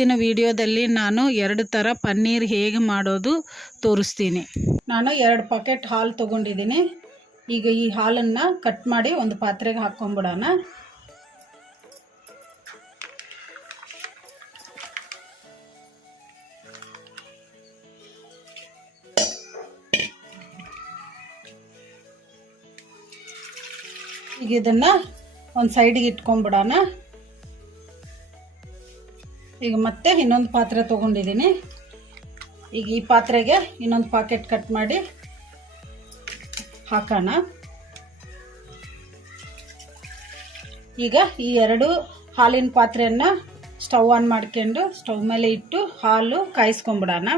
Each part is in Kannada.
ಇವತ್ತಿನ ವಿಡಿಯೋದಲ್ಲಿ ನಾನು ಎರಡು ಥರ ಪನ್ನೀರ್ ಹೇಗೆ ಮಾಡೋದು ತೋರಿಸ್ತೀನಿ. ನಾನು ಎರಡು ಪಾಕೆಟ್ ಹಾಲು ತೊಗೊಂಡಿದ್ದೀನಿ. ಈಗ ಈ ಹಾಲನ್ನು ಕಟ್ ಮಾಡಿ ಒಂದು ಪಾತ್ರೆಗೆ ಹಾಕ್ಕೊಂಬಿಡೋಣ. ಈಗ ಇದನ್ನು ಒಂದು ಸೈಡಿಗೆ ಇಟ್ಕೊಂಡ್ಬಿಡೋಣ ಈಗ ಮತ್ತೆ ಇನ್ನೊಂದು ಪಾತ್ರೆ ತೊಗೊಂಡಿದ್ದೀನಿ. ಈಗ ಈ ಪಾತ್ರೆಗೆ ಇನ್ನೊಂದು ಪಾಕೆಟ್ ಕಟ್ ಮಾಡಿ ಹಾಕೋಣ. ಈಗ ಈ ಎರಡು ಹಾಲಿನ ಪಾತ್ರೆಯನ್ನು ಸ್ಟವ್ ಆನ್ ಮಾಡ್ಕೊಂಡು ಸ್ಟವ್ ಮೇಲೆ ಇಟ್ಟು ಹಾಲು ಕಾಯಿಸ್ಕೊಂಬಿಡೋಣ.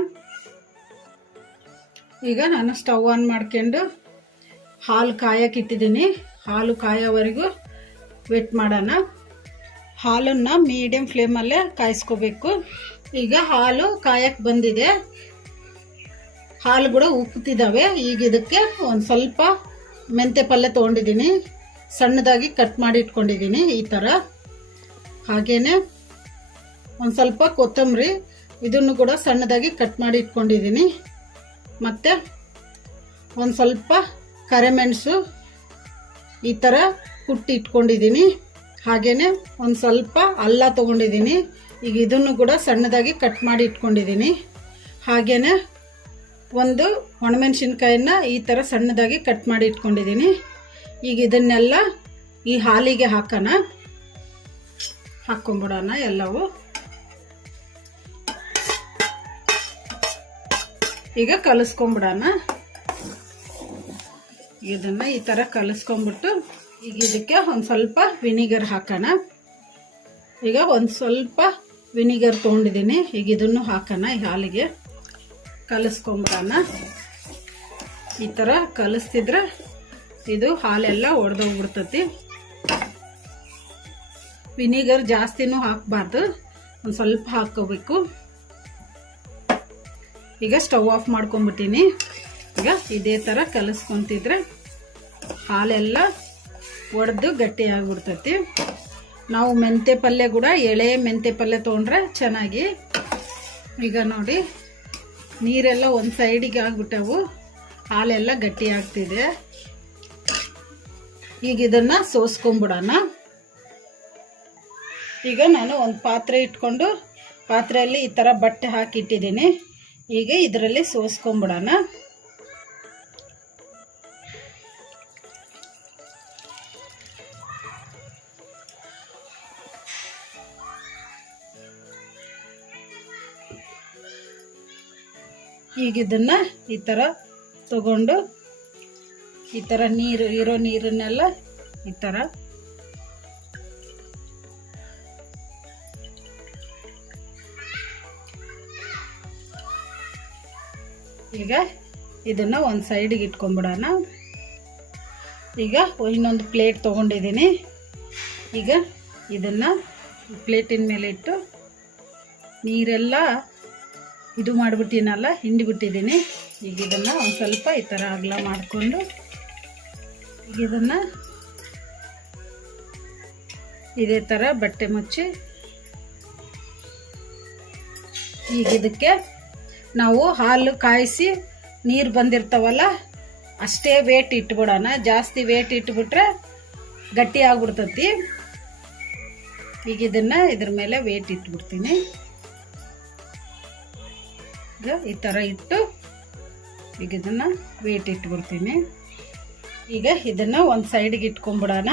ಈಗ ನಾನು ಸ್ಟವ್ ಆನ್ ಮಾಡ್ಕೊಂಡು ಹಾಲು ಕಾಯಕ್ಕೆ ಇಟ್ಟಿದ್ದೀನಿ. ಹಾಲು ಕಾಯೋವರೆಗೂ ವೆಟ್ ಮಾಡೋಣ. ಹಾಲನ್ನು ಮೀಡಿಯಂ ಫ್ಲೇಮಲ್ಲೇ ಕಾಯಿಸ್ಕೋಬೇಕು. ಈಗ ಹಾಲು ಕಾಯಕ್ಕೆ ಬಂದಿದೆ. ಹಾಲು ಕೂಡ ಉಪ್ಪುತ್ತಿದ್ದಾವೆ ಈಗ ಇದಕ್ಕೆ ಒಂದು ಸ್ವಲ್ಪ ಮೆಂತೆ ಪಲ್ಯ ತೊಗೊಂಡಿದ್ದೀನಿ. ಸಣ್ಣದಾಗಿ ಕಟ್ ಮಾಡಿ ಇಟ್ಕೊಂಡಿದ್ದೀನಿ ಈ ಥರ ಹಾಗೇನೆ ಒಂದು ಸ್ವಲ್ಪ ಕೊತ್ತಂಬರಿ ಇದನ್ನು ಕೂಡ ಸಣ್ಣದಾಗಿ ಕಟ್ ಮಾಡಿ ಇಟ್ಕೊಂಡಿದ್ದೀನಿ. ಮತ್ತು ಒಂದು ಸ್ವಲ್ಪ ಕರೆಮೆಣಸು ಈ ಥರ ಕುಟ್ಟಿ ಇಟ್ಕೊಂಡಿದ್ದೀನಿ. ಹಾಗೇನೆ ಒಂದು ಸ್ವಲ್ಪ ಅಲ್ಲ ತೊಗೊಂಡಿದ್ದೀನಿ. ಈಗ ಇದನ್ನು ಕೂಡ ಸಣ್ಣದಾಗಿ ಕಟ್ ಮಾಡಿ ಇಟ್ಕೊಂಡಿದ್ದೀನಿ. ಹಾಗೇನೆ ಒಂದು ಒಣಮೆಣಸಿನ್ಕಾಯನ್ನ ಈ ಥರ ಸಣ್ಣದಾಗಿ ಕಟ್ ಮಾಡಿ ಇಟ್ಕೊಂಡಿದ್ದೀನಿ. ಈಗ ಇದನ್ನೆಲ್ಲ ಈ ಹಾಲಿಗೆ ಹಾಕೋಣ. ಹಾಕ್ಕೊಂಬಿಡೋಣ ಎಲ್ಲವೂ. ಈಗ ಕಲಿಸ್ಕೊಂಬಿಡೋಣ. ಇದನ್ನು ಈ ಥರ ಕಲಿಸ್ಕೊಂಬಿಟ್ಟು ಈಗ ಇದಕ್ಕೆ ಒಂದು ಸ್ವಲ್ಪ ವಿನಿಗರ್ ಹಾಕೋಣ. ಈಗ ಒಂದು ಸ್ವಲ್ಪ ವಿನಿಗರ್ ತೊಗೊಂಡಿದ್ದೀನಿ. ಈಗ ಇದನ್ನು ಹಾಕೋಣ ಈ ಹಾಲಿಗೆ. ಕಲಿಸ್ಕೊಂಬಿಡೋಣ ಈ ಥರ ಕಲಿಸ್ತಿದ್ರೆ ಇದು ಹಾಲೆಲ್ಲ ಒಡೆದೋಗ್ಬಿಡ್ತತಿ. ವಿನಿಗರ್ ಜಾಸ್ತಿನೂ ಹಾಕಬಾರ್ದು. ಒಂದು ಸ್ವಲ್ಪ ಹಾಕ್ಕೋಬೇಕು ಈಗ ಸ್ಟವ್ ಆಫ್ ಮಾಡ್ಕೊಂಬಿಟ್ಟಿನಿ ಈಗ ಇದೇ ಥರ ಕಲಿಸ್ಕೊತಿದ್ರೆ ಹಾಲೆಲ್ಲ ಒಡೆದು ಗಟ್ಟಿ ಆಗಿಬಿಡ್ತೈತಿ. ನಾವು ಮೆಂತೆ ಪಲ್ಯ ಕೂಡ ಎಳೆ ಮೆಂತೆ ಪಲ್ಯ ತೊಗೊಂಡ್ರೆ ಚೆನ್ನಾಗಿ. ಈಗ ನೋಡಿ, ನೀರೆಲ್ಲ ಒಂದು ಸೈಡಿಗೆ ಆಗಿಬಿಟ್ಟವು. ಹಾಲೆಲ್ಲ ಗಟ್ಟಿ ಆಗ್ತಿದೆ. ಈಗ ಇದನ್ನು ಸೋಸ್ಕೊಂಬಿಡೋಣ. ಈಗ ನಾನು ಒಂದು ಪಾತ್ರೆ ಇಟ್ಕೊಂಡು, ಪಾತ್ರೆಯಲ್ಲಿ ಈ ಥರ ಬಟ್ಟೆ ಹಾಕಿಟ್ಟಿದ್ದೀನಿ. ಈಗ ಇದರಲ್ಲಿ ಸೋಸ್ಕೊಂಬಿಡೋಣ. ಈಗ ಇದನ್ನ ಈ ಥರ ತಗೊಂಡು ಈ ಥರ ನೀರು, ಇರೋ ನೀರನ್ನೆಲ್ಲ ಈ ಥರ ಈಗ ಇದನ್ನು ಒಂದು ಸೈಡಿಗೆ ಇಟ್ಕೊಂಡ್ಬಿಡೋಣ. ಈಗ ಇನ್ನೊಂದು ಪ್ಲೇಟ್ ತೊಗೊಂಡಿದ್ದೀನಿ. ಈಗ ಇದನ್ನು ಪ್ಲೇಟಿನ ಮೇಲೆ ಇಟ್ಟು ನೀರೆಲ್ಲ ಇದು ಮಾಡಿಬಿಟ್ಟಿನಲ್ಲ ಹಿಂಡಿಬಿಟ್ಟಿದ್ದೀನಿ ಈಗ ಇದನ್ನು ಒಂದು ಸ್ವಲ್ಪ ಈ ಥರ ಅಗಲ ಮಾಡಿಕೊಂಡು ಈಗ ಇದನ್ನು ಇದೇ ಥರ ಬಟ್ಟೆ ಮುಚ್ಚಿ ಈಗ ಇದಕ್ಕೆ ನಾವು ಹಾಲು ಕಾಯಿಸಿ ನೀರು ಬಂದಿರ್ತಾವಲ್ಲ, ಅಷ್ಟೇ ವೇಟ್ ಇಟ್ಬಿಡೋಣ. ಜಾಸ್ತಿ ವೇಟ್ ಇಟ್ಬಿಟ್ರೆ ಗಟ್ಟಿ ಆಗ್ಬಿಡ್ತತಿ. ಈಗ ಇದನ್ನು ಇದ್ರ ಮೇಲೆ ವೇಟ್ ಇಟ್ಬಿಡ್ತೀನಿ. ಈ ಥರ ಇಟ್ಟು ಈಗ ಇದನ್ನು ವೇಟ್ ಇಟ್ಬಿಡ್ತೀನಿ. ಈಗ ಇದನ್ನು ಒಂದು ಸೈಡಿಗೆ ಇಟ್ಕೊಂಬಿಡೋಣ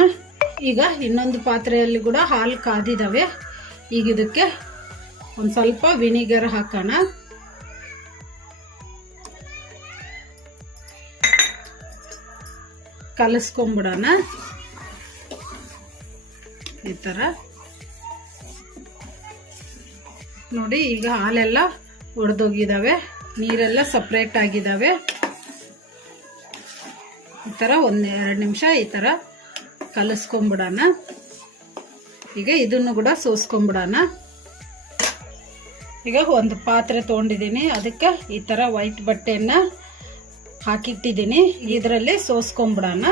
ಈಗ ಇನ್ನೊಂದು ಪಾತ್ರೆಯಲ್ಲಿ ಕೂಡ ಹಾಲು ಕಾದಿದ್ದಾವೆ ಈಗ ಇದಕ್ಕೆ ಒಂದು ಸ್ವಲ್ಪ ವಿನಿಗರ್ ಹಾಕೋಣ. ಕಲಸ್ಕೊಂಬಿಡೋಣ ಈ ಥರ ನೋಡಿ, ಈಗ ಹಾಲೆಲ್ಲ ಒಡೆದೋಗಿದ್ದಾವೆ ನೀರೆಲ್ಲ ಸಪ್ರೇಟ್ ಆಗಿದ್ದಾವೆ ಈ ಥರ ಒಂದು ಎರಡು ನಿಮಿಷ ಈ ಥರ ಕಲಿಸ್ಕೊಂಬಿಡೋಣ. ಈಗ ಇದನ್ನು ಕೂಡ ಸೋಸ್ಕೊಂಬಿಡೋಣ. ಈಗ ಒಂದು ಪಾತ್ರೆ ತೊಗೊಂಡಿದ್ದೀನಿ. ಅದಕ್ಕೆ ಈ ಥರ ವೈಟ್ ಬಟ್ಟೆಯನ್ನು ಹಾಕಿಟ್ಟಿದ್ದೀನಿ. ಇದರಲ್ಲಿ ಸೋಸ್ಕೊಂಬಿಡೋಣ.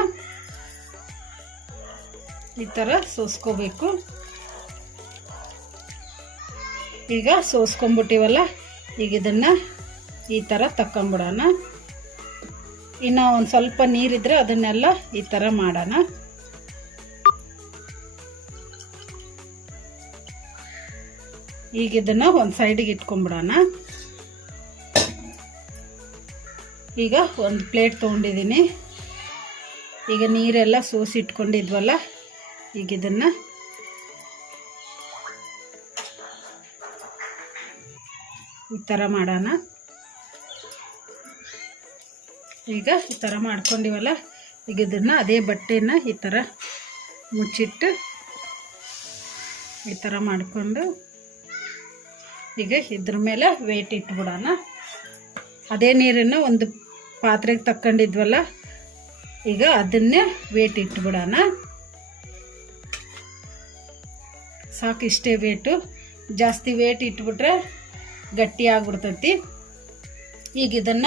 ಈ ಥರ ಸೋಸ್ಕೋಬೇಕು. ಈಗ ಸೋಸ್ಕೊಂಬಿಟ್ಟಿವಲ್ಲ ಈಗ ಇದನ್ನು ಈ ಥರ ತಕ್ಕೊಂಬಿಡೋಣ. ಇನ್ನು ಒಂದು ಸ್ವಲ್ಪ ನೀರಿದ್ರೆ ಅದನ್ನೆಲ್ಲ ಈ ಥರ ಮಾಡೋಣ. ಈಗ ಇದನ್ನು ಒಂದು ಸೈಡಿಗೆ ಇಟ್ಕೊಂಬಿಡೋಣ. ಈಗ ಒಂದು ಪ್ಲೇಟ್ ತೊಗೊಂಡಿದ್ದೀನಿ ಈಗ ನೀರೆಲ್ಲ ಸೋಸಿ ಇಟ್ಕೊಂಡಿದ್ವಲ್ಲ ಈಗ ಇದನ್ನು ಈ ಥರ ಮಾಡೋಣ. ಈಗ ಈ ಥರ ಮಾಡ್ಕೊಂಡಿವಲ್ಲ, ಈಗ ಇದನ್ನು ಅದೇ ಬಟ್ಟೆನ ಈ ಥರ ಮುಚ್ಚಿಟ್ಟು ಈ ಥರ ಮಾಡಿಕೊಂಡು, ಈಗ ಇದ್ರ ಮೇಲೆ ವೇಟ್ ಇಟ್ಬಿಡೋಣ. ಅದೇ ನೀರನ್ನು ಒಂದು ಪಾತ್ರೆಗೆ ತಕ್ಕೊಂಡಿದ್ವಲ್ಲ, ಈಗ ಅದನ್ನೇ ವೇಟ್ ಇಟ್ಬಿಡೋಣ. ಸಾಕು ಇಷ್ಟೇ ವೇಟು ಜಾಸ್ತಿ ವೇಟ್ ಇಟ್ಬಿಟ್ರೆ ಗಟ್ಟಿ ಆಗ್ಬಿಡ್ತೈತಿ ಈಗ ಇದನ್ನ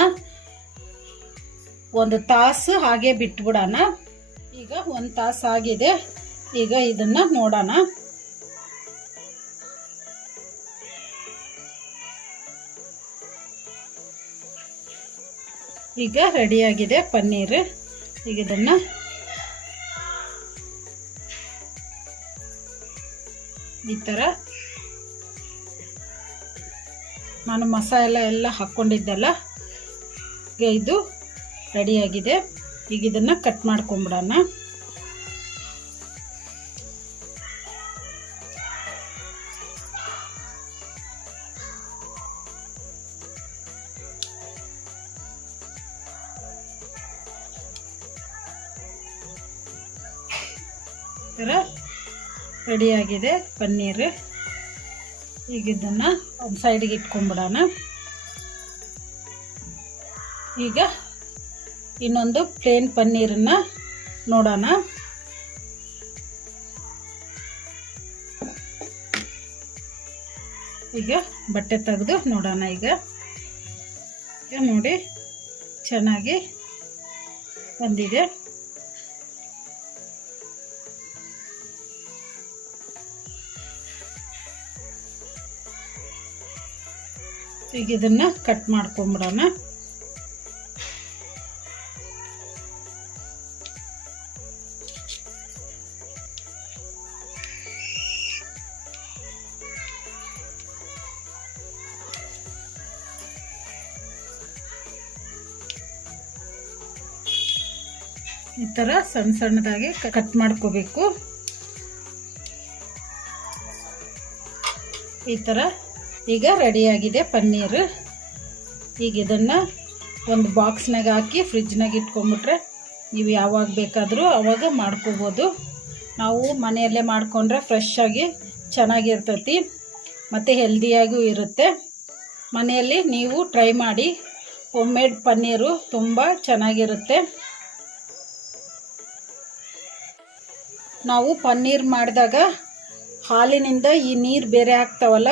ಒಂದು ತಾಸು ಹಾಗೆ ಬಿಟ್ಬಿಡೋಣ. ಈಗ ಒಂದು ತಾಸು ಆಗಿದೆ. ಈಗ ಇದನ್ನು ನೋಡೋಣ. ಈಗ ರೆಡಿಯಾಗಿದೆ ಪನ್ನೀರ್. ಈಗ ಇದನ್ನು ಈ ಥರ ನಾನು ಮಸಾಲ ಎಲ್ಲ ಹಾಕ್ಕೊಂಡಿದ್ದೆಲ್ಲ? ಇದು ರೆಡಿಯಾಗಿದೆ ಈಗ ಇದನ್ನು ಕಟ್ ಮಾಡ್ಕೊಂಬಿಡೋಣ. ರೆಡಿಯಾಗಿದೆ ಪನ್ನೀರ್. ಈಗ ಇದನ್ನು ಒಂದು ಸೈಡಿಗೆ ಇಟ್ಕೊಂಡ್ಬಿಡೋಣ. ಈಗ ಇನ್ನೊಂದು ಪ್ಲೇನ್ ಪನ್ನೀರನ್ನು ನೋಡೋಣ. ಈಗ ಬಟ್ಟೆ ತೆಗೆದು ನೋಡೋಣ ಈಗ ನೋಡಿ, ಚೆನ್ನಾಗಿ ಬಂದಿದೆ. ಈಗ ಇದನ್ನು ಕಟ್ ಮಾಡ್ಕೊಂಬಿಡೋಣ. ಈ ಥರ ಸಣ್ಣ ಸಣ್ಣದಾಗಿ ಕಟ್ ಮಾಡ್ಕೋಬೇಕು. ಈ ಥರ ಈಗ ರೆಡಿಯಾಗಿದೆ ಪನ್ನೀರ್. ಈಗ ಇದನ್ನು ಒಂದು ಬಾಕ್ಸ್ನಾಗ ಹಾಕಿ ಫ್ರಿಜ್ನಾಗ ಇಟ್ಕೊಂಬಿಟ್ರೆ ನೀವು ಯಾವಾಗ ಬೇಕಾದರೂ ಆವಾಗ ಮಾಡ್ಕೋಬೋದು. ನಾವು ಮನೆಯಲ್ಲೇ ಮಾಡಿಕೊಂಡ್ರೆ ಫ್ರೆಶ್ ಆಗಿ ಚೆನ್ನಾಗಿರ್ತೈತಿ, ಮತ್ತು ಹೆಲ್ದಿಯಾಗೂ ಇರುತ್ತೆ. ಮನೆಯಲ್ಲಿ ನೀವು ಟ್ರೈ ಮಾಡಿ ಹೋಮ್ ಮೇಡ್ ಪನ್ನೀರು ತುಂಬ ಚೆನ್ನಾಗಿರುತ್ತೆ. ನಾವು ಪನ್ನೀರ್ ಮಾಡಿದಾಗ ಹಾಲಿನಿಂದ ಈ ನೀರು ಬೇರೆ ಆಗ್ತಾವಲ್ಲ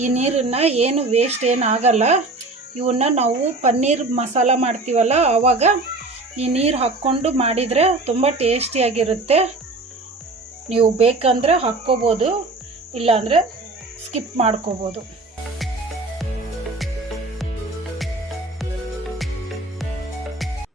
ಈ ನೀರನ್ನು ಏನು ವೇಸ್ಟ್ ಏನು ಆಗಲ್ಲ. ಇವನ್ನ ನಾವು ಪನ್ನೀರ್ ಮಸಾಲ ಮಾಡ್ತೀವಲ್ಲ ಆವಾಗ ಈ ನೀರು ಹಾಕ್ಕೊಂಡು ಮಾಡಿದರೆ ತುಂಬ ಟೇಸ್ಟಿಯಾಗಿರುತ್ತೆ ನೀವು ಬೇಕಂದರೆ ಹಾಕ್ಕೋಬೋದು, ಇಲ್ಲಾಂದರೆ ಸ್ಕಿಪ್ ಮಾಡ್ಕೋಬೋದು.